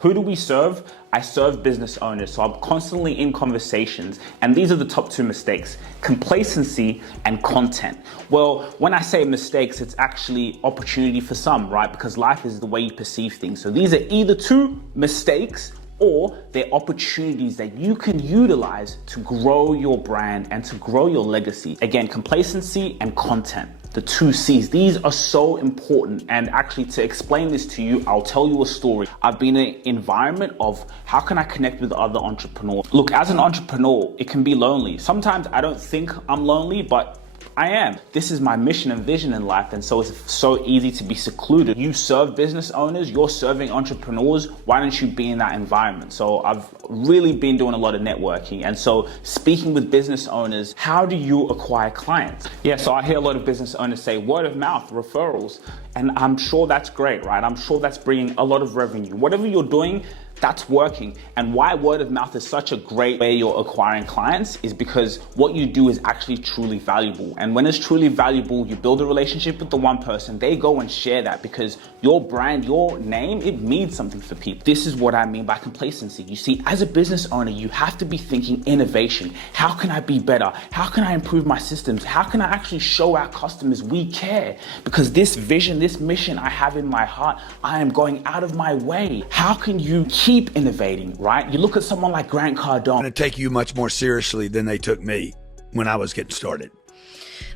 Who do we serve? I serve business owners, so I'm constantly in conversations, and these are the top two mistakes: complacency and content. Well, when I say mistakes, it's actually opportunity for some, right? Because life is the way you perceive things. So these are either two mistakes or they're opportunities that you can utilize to grow your brand and to grow your legacy. Again, complacency and content. The two C's. These are so important. And actually, to explain this to you, I'll tell you a story. I've been in an environment of how can I connect with other entrepreneurs? Look, as an entrepreneur, it can be lonely. Sometimes I don't think I'm lonely, but I am. This is my mission and vision in life, and so it's so easy to be secluded. You serve business owners, you're serving entrepreneurs, why don't you be in that environment? So I've really been doing a lot of networking, and so speaking with business owners, how do you acquire clients? Yeah, so I hear a lot of business owners say word of mouth, referrals, and I'm sure that's great, right? I'm sure that's bringing a lot of revenue. Whatever you're doing, that's working. And why word of mouth is such a great way you're acquiring clients is because what you do is actually truly valuable. And when it's truly valuable, you build a relationship with the one person, they go and share that because your brand, your name, it means something for people. This is what I mean by complacency. You see, as a business owner, you have to be thinking innovation. How can I be better? How can I improve my systems? How can I actually show our customers we care? Because this vision, this mission I have in my heart, I am going out of my way. How can you keep innovating, right? You look at someone like Grant Cardone. I'm going to take you much more seriously than they took me when I was getting started.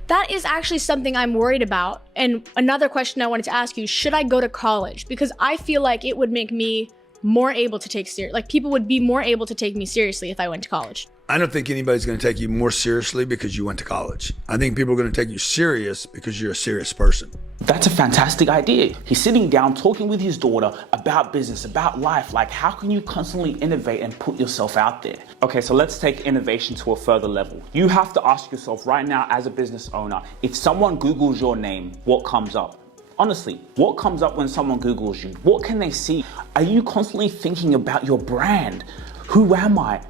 That is actually something I'm worried about. And another question I wanted to ask you, should I go to college? Because I feel like it would make me more able to take people would be more able to take me seriously if I went to college. I don't think anybody's going to take you more seriously because you went to college. I think people are going to take you serious because you're a serious person. That's a fantastic idea. He's sitting down talking with his daughter about business, about life. Like, how can you constantly innovate and put yourself out there? Okay, so let's take innovation to a further level. You have to ask yourself right now as a business owner, if someone Googles your name, what comes up? Honestly, what comes up when someone Googles you? What can they see? Are you constantly thinking about your brand? Who am I?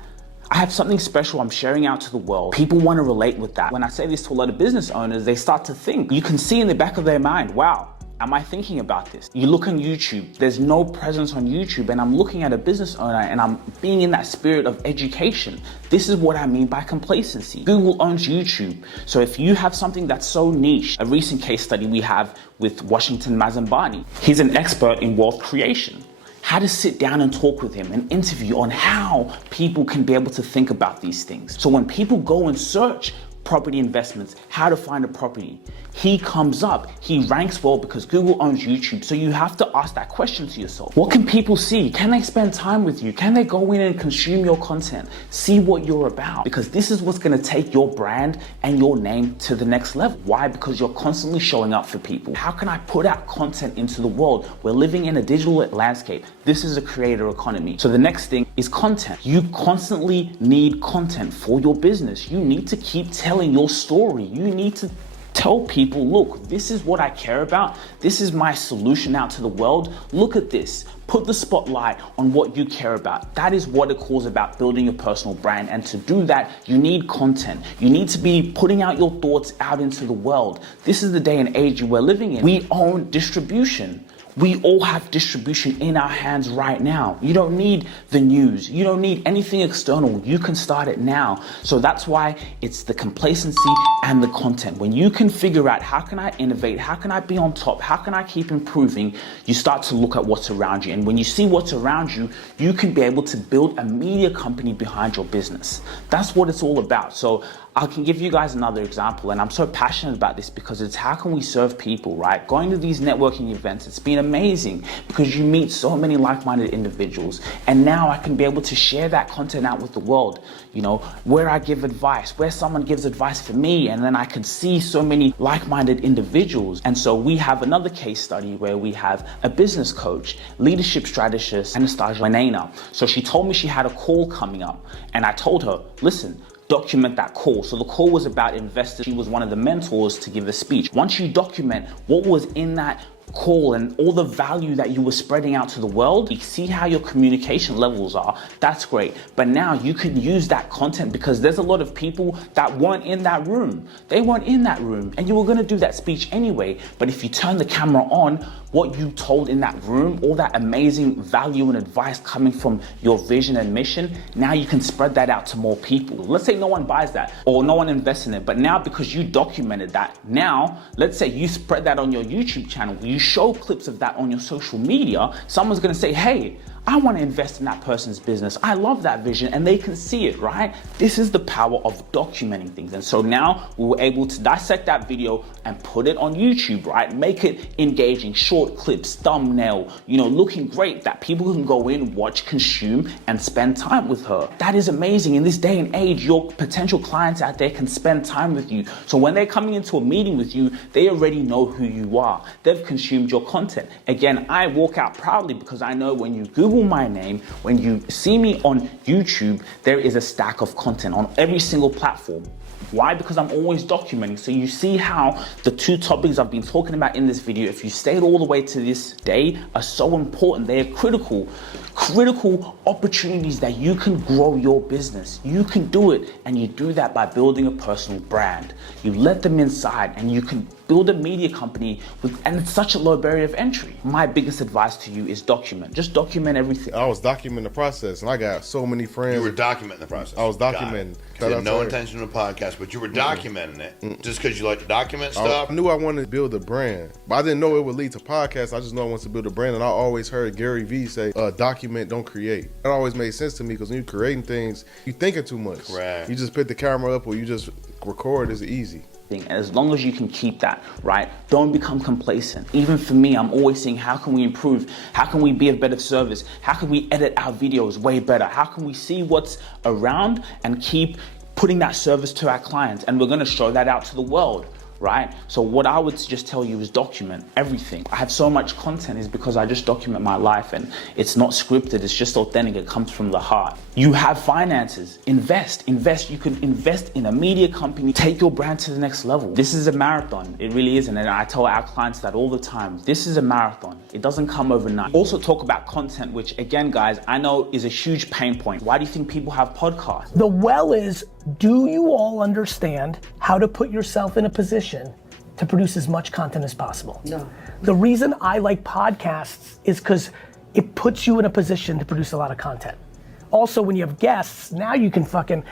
I have something special I'm sharing out to the world. People want to relate with that. When I say this to a lot of business owners, they start to think. You can see in the back of their mind, wow, am I thinking about this? You look on YouTube, there's no presence on YouTube, and I'm looking at a business owner and I'm being in that spirit of education. This is what I mean by complacency. Google owns YouTube. So if you have something that's so niche, a recent case study we have with Washington Mazambani, he's an expert in wealth creation. How to sit down and talk with him and interview on how people can be able to think about these things. So when people go and search property investments, how to find a property, he comes up, he ranks well because Google owns YouTube. So you have to ask that question to yourself. What can people see? Can they spend time with you? Can they go in and consume your content? See what you're about, because this is what's going to take your brand and your name to the next level. Why? Because you're constantly showing up for people. How can I put out content into the world? We're living in a digital landscape. This is a creator economy. So the next thing is content. You constantly need content for your business. You need to keep telling your story. You need to tell people, look, this is what I care about. This is my solution out to the world. Look at this. Put the spotlight on what you care about. That is what it calls about building your personal brand. And to do that, you need content. You need to be putting out your thoughts out into the world. This is the day and age we're living in. We own distribution. We all have distribution in our hands right now. You don't need the news. You don't need anything external. You can start it now. So that's why it's the complacency and the content. When you can figure out how can I innovate, how can I be on top, how can I keep improving, you start to look at what's around you. And when you see what's around you, you can be able to build a media company behind your business. That's what it's all about. So I can give you guys another example, and I'm so passionate about this because it's how can we serve people, right? Going to these networking events, it's been amazing because you meet so many like-minded individuals, and now I can be able to share that content out with the world, you know, where I give advice, where someone gives advice for me, and then I can see so many like-minded individuals. And so we have another case study where we have a business coach, leadership strategist, Anastasia Wanena. So she told me she had a call coming up, and I told her, listen, document that call. So the call was about investors. She was one of the mentors to give the speech. Once you document what was in that call and all the value that you were spreading out to the world, you see how your communication levels are. That's great. But now you can use that content because there's a lot of people that weren't in that room. They weren't in that room and you were going to do that speech anyway. But if you turn the camera on, what you told in that room, all that amazing value and advice coming from your vision and mission, now you can spread that out to more people. Let's say no one buys that or no one invests in it, but now because you documented that, now let's say you spread that on your YouTube channel, you show clips of that on your social media, someone's gonna say, hey, I want to invest in that person's business. I love that vision, and they can see it, right? This is the power of documenting things. And so now we were able to dissect that video and put it on YouTube, right? Make it engaging, short clips, thumbnail, looking great that people can go in, watch, consume, and spend time with her. That is amazing. In this day and age, your potential clients out there can spend time with you. So when they're coming into a meeting with you, they already know who you are. They've consumed your content. Again, I walk out proudly because I know when you Google my name, when you see me on YouTube, there is a stack of content on every single platform. Why? Because I'm always documenting. So you see how the two topics I've been talking about in this video, if you stayed all the way to this day, are so important. They are critical opportunities that you can grow your business. You can do it, and you do that by building a personal brand. You let them inside, and you can build a media company and it's such a low barrier of entry. My biggest advice to you is document. Just document everything. I was documenting the process, and I got so many friends. You were documenting the process. I was documenting. You had no intention of a podcast, but you were documenting it just because you like to document stuff. I knew I wanted to build a brand, but I didn't know it would lead to podcasts. I just know I wanted to build a brand, and I always heard Gary Vee say, document, don't create. That always made sense to me because when you're creating things, you're thinking too much. Right. You just put the camera up or you just record is easy. And as long as you can keep that, right? Don't become complacent. Even for me, I'm always saying, how can we improve? How can we be of better service? How can we edit our videos way better? How can we see what's around and keep putting that service to our clients? And we're gonna show that out to the world, right? So what I would just tell you is document everything. I have so much content is because I just document my life, and it's not scripted, it's just authentic, it comes from the heart. You have finances, invest. You can invest in a media company, take your brand to the next level. This is a marathon, it really isn't. And I tell our clients that all the time. This is a marathon, it doesn't come overnight. Also talk about content, which again, guys, I know is a huge pain point. Why do you think people have podcasts? The well is, do you all understand how to put yourself in a position to produce as much content as possible? No. The reason I like podcasts is because it puts you in a position to produce a lot of content. Also, when you have guests, now you can fucking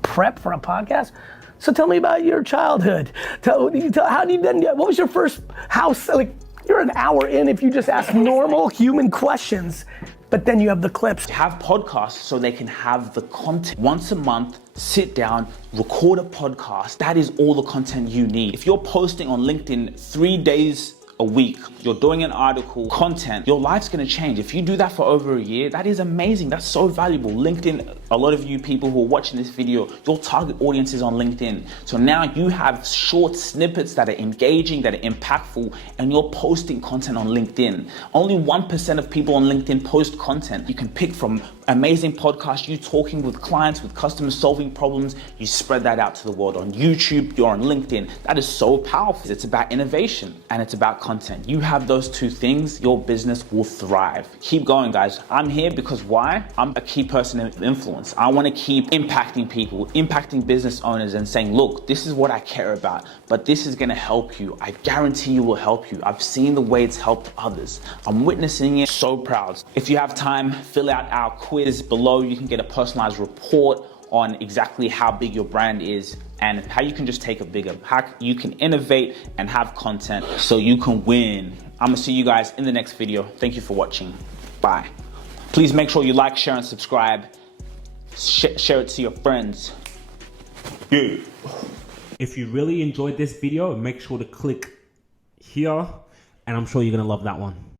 prep for a podcast. So tell me about your childhood. How do you what was your first house? Like, you're an hour in if you just ask normal human questions, but then you have the clips. Have podcasts so they can have the content. Once a month, sit down, record a podcast. That is all the content you need. If you're posting on LinkedIn 3 days a week, you're doing an article, content, your life's gonna change. If you do that for over a year, that is amazing. That's so valuable. LinkedIn, a lot of you people who are watching this video, your target audience is on LinkedIn. So now you have short snippets that are engaging, that are impactful, and you're posting content on LinkedIn. Only 1% of people on LinkedIn post content. You can pick from amazing podcasts, you talking with clients, with customers, solving problems. You spread that out to the world. On YouTube, you're on LinkedIn. That is so powerful. It's about innovation and it's about content. You have those two things, your business will thrive. Keep going, guys. I'm here because why? I'm a key person of influence. I want to keep impacting people, impacting business owners and saying, look, this is what I care about, but this is going to help you. I guarantee you will help you. I've seen the way it's helped others. I'm witnessing it. So proud. If you have time, fill out our quiz below. You can get a personalized report on exactly how big your brand is and how you can just take it bigger, how you can innovate and have content so you can win. I'm gonna see you guys in the next video. Thank you for watching. Bye. Please make sure you like, share, and subscribe. Share it to your friends. Yeah. If you really enjoyed this video, make sure to click here, and I'm sure you're gonna love that one.